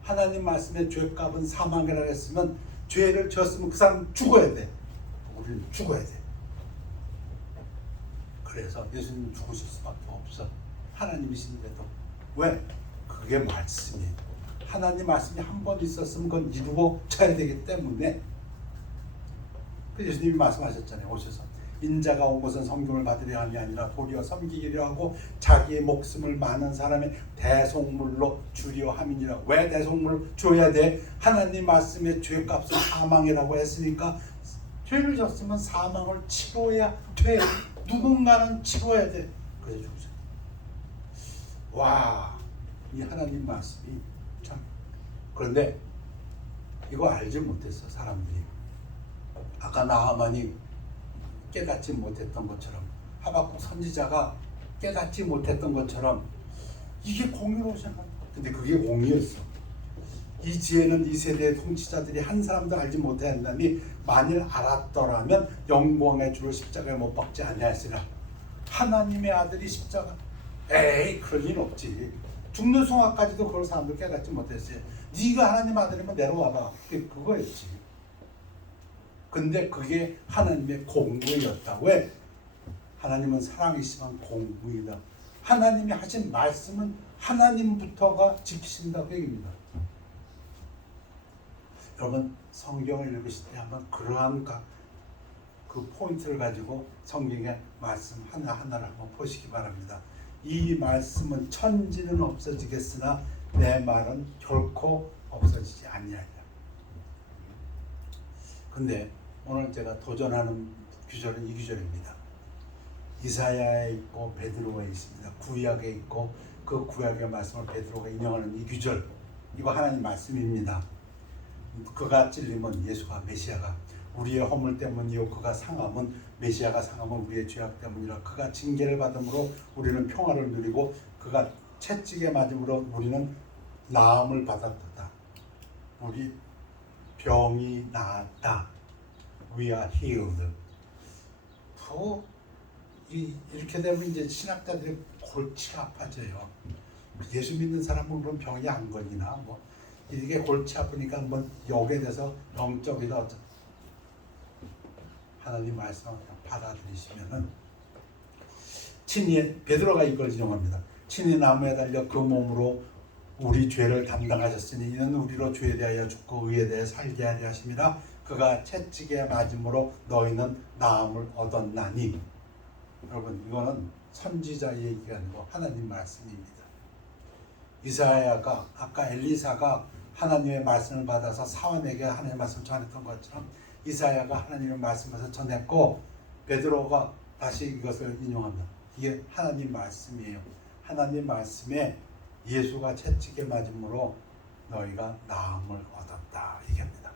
하나님 말씀에 죄값은 사망이라고 했으면 죄를 지었으면 그 사람 죽어야 돼. 우리는 죽어야 돼. 그래서 예수님은 죽으실 수밖에 없어. 하나님이신데도. 왜? 그게 말씀이에요. 하나님 말씀이 한 번 있었으면 그건 이루어져야 되기 때문에. 예수님이 말씀하셨잖아요. 오셔서 인자가 온 것은 섬김을 받으려 함이 아니라 도리어 섬기기려 하고 자기의 목숨을 많은 사람의 대속물로 주려 함이니라. 왜 대속물을 줘야 돼? 하나님 말씀에 죄값은 사망이라고 했으니까 죄를 졌으면 사망을 치러야 돼. 누군가는 치러야 돼. 그래서 죽으셨어요. 와, 이 하나님 말씀이 참. 그런데 이거 알지 못했어 사람들이. 아까 나하만이 깨닫지 못했던 것처럼, 하박국 선지자가 깨닫지 못했던 것처럼 이게 공의로 생각. 근데 그게 공의였어. 이 지혜는 이 세대의 통치자들이 한 사람도 알지 못하였나니 만일 알았더라면 영광의 주를 십자가에 못 박지 아니하였으리라. 하나님의 아들이 십자가, 에이 그럴 리는 없지. 죽는 순간까지도 그걸 사람들 깨닫지 못했어요. 네가 하나님 아들이면 내려와봐. 그거였지. 근데 그게 하나님의 공의였다. 왜? 하나님은 사랑이시지만 공의다. 하나님이 하신 말씀은 하나님부터가 지키신다고 얘기입니다. 여러분 성경을 읽으실 때 한번 그러한 그 포인트를 가지고 성경의 말씀 하나하나를 한번 보시기 바랍니다. 이 말씀은 천지는 없어지겠으나 내 말은 결코 없어지지 아니하리라. 근데 오늘 제가 도전하는 규절은 이 규절입니다. 이사야에 있고 베드로에 있습니다. 구약에 있고 그 구약의 말씀을 베드로가 인용하는 이 규절, 이거 하나님 말씀입니다. 그가 찔림은 예수가 메시아가 우리의 허물 때문이요 그가 상함은 메시아가 상함은 우리의 죄악 때문이라. 그가 징계를 받음으로 우리는 평화를 누리고 그가 채찍에 맞음으로 우리는 나음을 받았다. 우리 병이 나았다. We are healed. 이렇게 되면 이제 신학자들이 골치 아파져요. 예수 믿는 사람은 그런 병이 안 걸리나 뭐 이게 골치 아프니까 뭐 여기에 대해서 영적이다 하나님 말씀을 받아들이시면은 친히 베드로가 이걸 인용합니다. 친히 나무에 달려 그 몸으로 우리 죄를 담당하셨으니 이는 우리로 죄에 대하여 죽고 의에 대해 살게 하려 하심이라. 그가 채찍에 맞음으로 너희는 나음을 얻었나니. 여러분 이거는 선지자의 얘기가 아니고 하나님 말씀입니다. 이사야가 아까 엘리사가 하나님의 말씀을 받아서 사원에게 하나님의 말씀을 전했던 것처럼 이사야가 하나님의 말씀에서 전했고 베드로가 다시 이것을 인용합니다. 이게 하나님 말씀이에요. 하나님 말씀에 예수가 채찍에 맞음으로 너희가 나음을 얻었다 얘기합니다.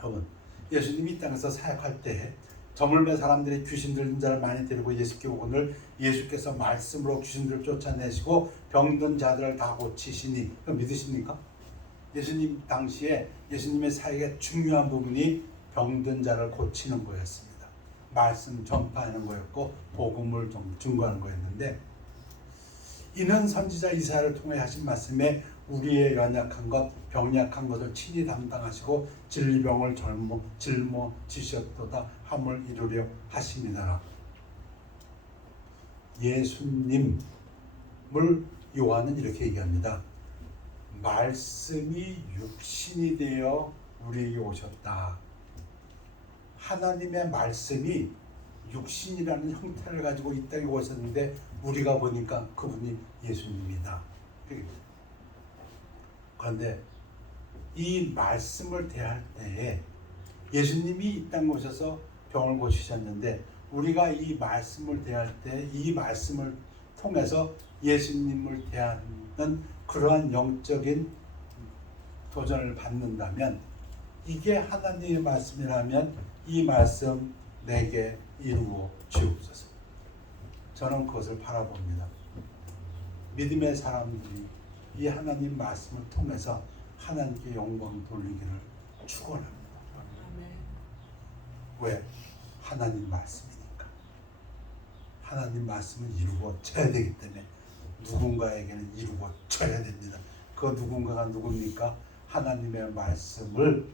여러분 예수님이 이 땅에서 사역할 때 저물매 사람들이 귀신 들린 자를 많이 데리고 예수께 오거늘 예수께서 말씀으로 귀신들을 쫓아내시고 병든 자들을 다 고치시니 믿으십니까? 예수님 당시에 예수님의 사역의 중요한 부분이 병든 자를 고치는 거였습니다. 말씀 전파하는 거였고 복음을 증거하는 거였는데 이는 선지자 이사야를 통해 하신 말씀에 우리의 연약한 것, 병약한 것을 친히 담당하시고 진리병을 짊어지셨도다 함을 이루려 하심이니라. 예수님을 요한은 이렇게 얘기합니다. 말씀이 육신이 되어 우리에게 오셨다. 하나님의 말씀이 육신이라는 형태를 가지고 이 땅에 오셨는데 우리가 보니까 그분이 예수님이다. 그런데 이 말씀을 대할 때에 예수님이 이 땅에 오셔서 병을 고치셨는데 우리가 이 말씀을 대할 때 이 말씀을 통해서 예수님을 대하는 그러한 영적인 도전을 받는다면 이게 하나님의 말씀이라면 이 말씀 내게 이루어 주옵소서. 저는 그것을 바라봅니다. 믿음의 사람들이 이 하나님 말씀을 통해서 하나님께 영광 돌리기를 축원합니다. 왜? 하나님 말씀이니까. 하나님 말씀은 이루어져야 되기 때문에 누군가에게는 이루어져야 됩니다. 그 누군가가 누굽니까? 하나님의 말씀을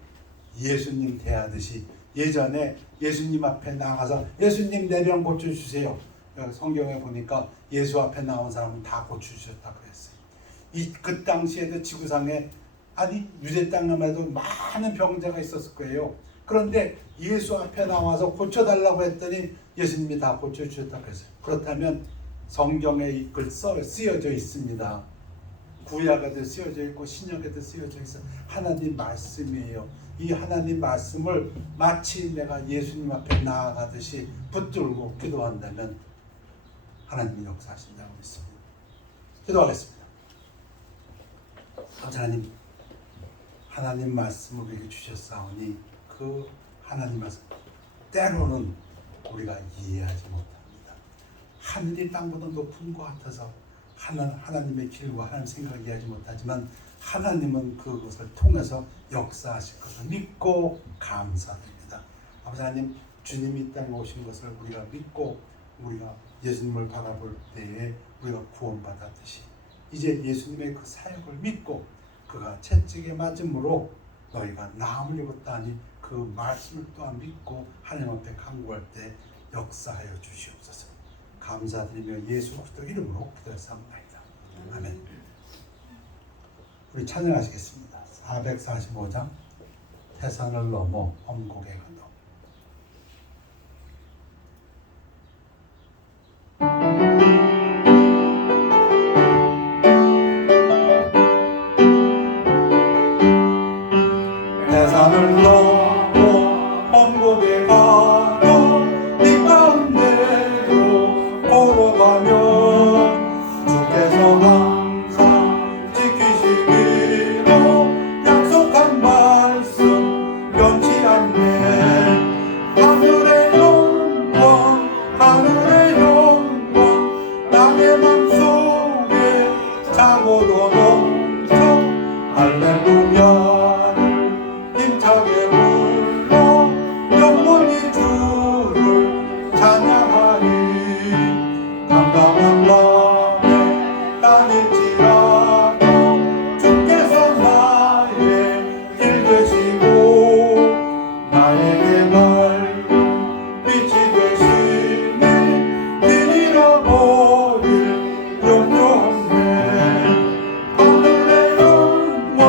예수님 대하듯이 예전에 예수님 앞에 나가서 예수님 내 병 고쳐주세요. 성경에 보니까 예수 앞에 나온 사람은 다 고쳐주셨다고 그랬어요. 그 당시에도 지구상에 아니 유대 땅에도 많은 병자가 있었을 거예요. 그런데 예수 앞에 나와서 고쳐달라고 했더니 예수님이 다 고쳐주셨다고 했어요. 그렇다면 성경에 이 글 쓰여져 있습니다. 구약에도 쓰여져 있고 신약에도 쓰여져 있어요. 하나님 말씀이에요. 이 하나님 말씀을 마치 내가 예수님 앞에 나아가듯이 붙들고 기도한다면 하나님이 역사하신다고 믿습니다. 기도하겠습니다. 하나님, 하나님 말씀을 우리에게 주셨사오니 그 하나님 말씀 때로는 우리가 이해하지 못합니다. 하늘이 땅보다 높은 것 같아서 하나님의 길과 하나님 생각을 이해하지 못하지만 하나님은 그것을 통해서 역사하실 것을 믿고 감사드립니다. 아버지 하나님, 주님이 이 땅에 오신 것을 우리가 믿고 우리가 예수님을 바라볼 때에 우리가 구원받았듯이 이제 예수님의 그 사역을 믿고 그가 채찍에 맞음으로 너희가 나음을 입었다니 그 말씀을 또한 믿고 하나님 앞에 간구할 때 역사하여 주시옵소서. 감사드리며 예수 그리스도 이름으로 기도했사옵나이다. 아멘. 우리 찬양하시겠습니다. 445장 해산을 넘어 엄곡에 가도. 해산을 넘어 엄곡에 가도 네 가운데로 걸어가면 주께서 항상 지키시기로 약속한 말씀 변치 않네. 하늘의 영광 하늘의 영광 나의 맘속에 차고도 넘쳐 할렐루야를 힘차게 불러 영원히 주를 찬양하리. 깜깜한 밤에 다닐지라도 주께서 나의 길 되시고 나에게 밝은 빛이 되시니 길 잃어버릴 염려 없네. 하늘의 영광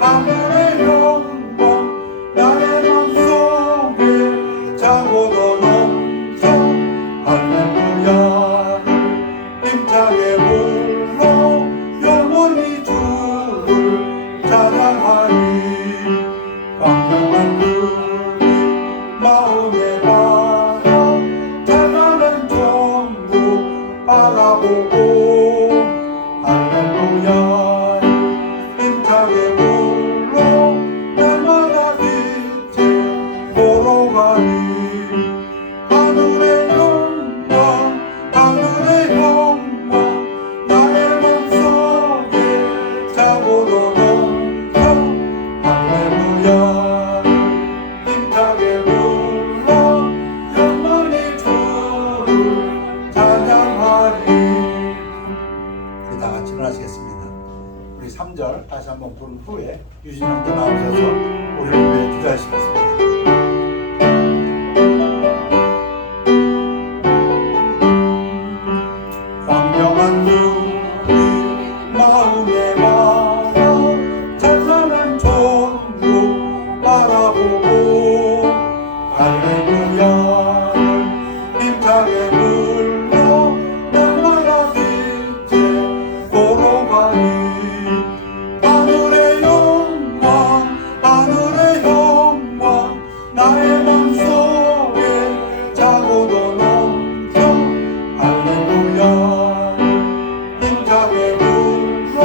하늘의 영광 나의 맘속에 차고도 넘쳐 할렐루야를 힘차게 불러 영원히 주를 찬양하리. 광명한 눈이 마음에 받아 찬란한 천국 바라보고 할렐루야를 힘차게 불러 날마다 빛에 보러 가리. 하늘의 영광 하늘의 영광 나의 맘속에 차고도 넘쳐 할렐루야를 힘차게 불러 영원히 주를 찬양하리. 우리 다 같이 일어나시겠습니다. 우리 3절 다시 한번 부른 후에 유진 형제 나오셔서 우리를 위해 기도하시겠습니다. 광명한 눈이 마음에 받아 찬란한 천국 바라보고 할렐루야를 힘차게 불러 날마다 빛에 보러 가리. 하늘의 영광 하늘의 영광 나의 맘속에 차고도 넘쳐 할렐루야를 힘차게 불러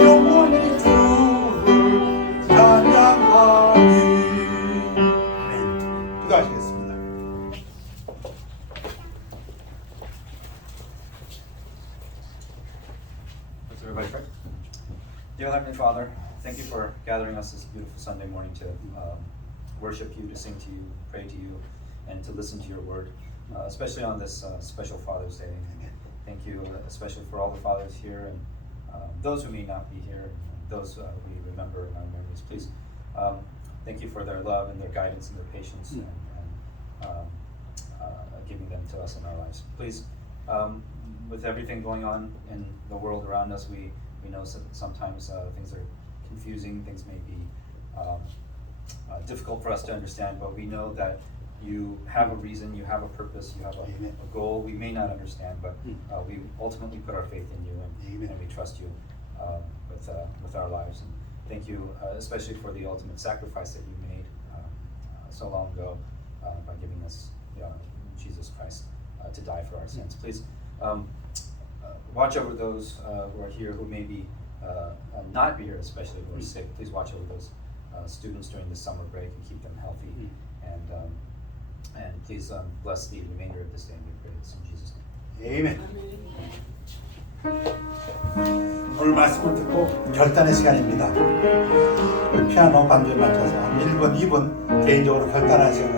영원히 주를 찬양하리. 아멘. 기도하시겠습니다. Let's everybody pray. Dear Heavenly Father, thank you for gathering us this beautiful Sunday morning to worship you, to sing to you, pray to you, and to listen to your word, especially on this special Father's Day. Thank you especially for all the fathers here and those who may not be here, those we remember in our memories. Please, thank you for their love and their guidance and their patience and giving them to us in our lives. Please, with everything going on in the world around us, we know sometimes things are confusing, things may be difficult for us to understand, but we know that you have a reason, you have a purpose, you have a goal. We may not understand, but we ultimately put our faith in you and we trust you with our lives. And thank you especially for the ultimate sacrifice that you made so long ago by giving us Jesus Christ to die for our sins. Please watch over those who are here who may be not be here, especially who are sick. Please watch over those students during the summer break and keep them healthy. And please bless the remainder of this day. And we pray this in Jesus' name. 아멘. 오늘 말씀을 듣고 결단의 시간입니다. 피아노 반주에 맞춰서 한 1분, 2분 개인적으로 결단하는 시간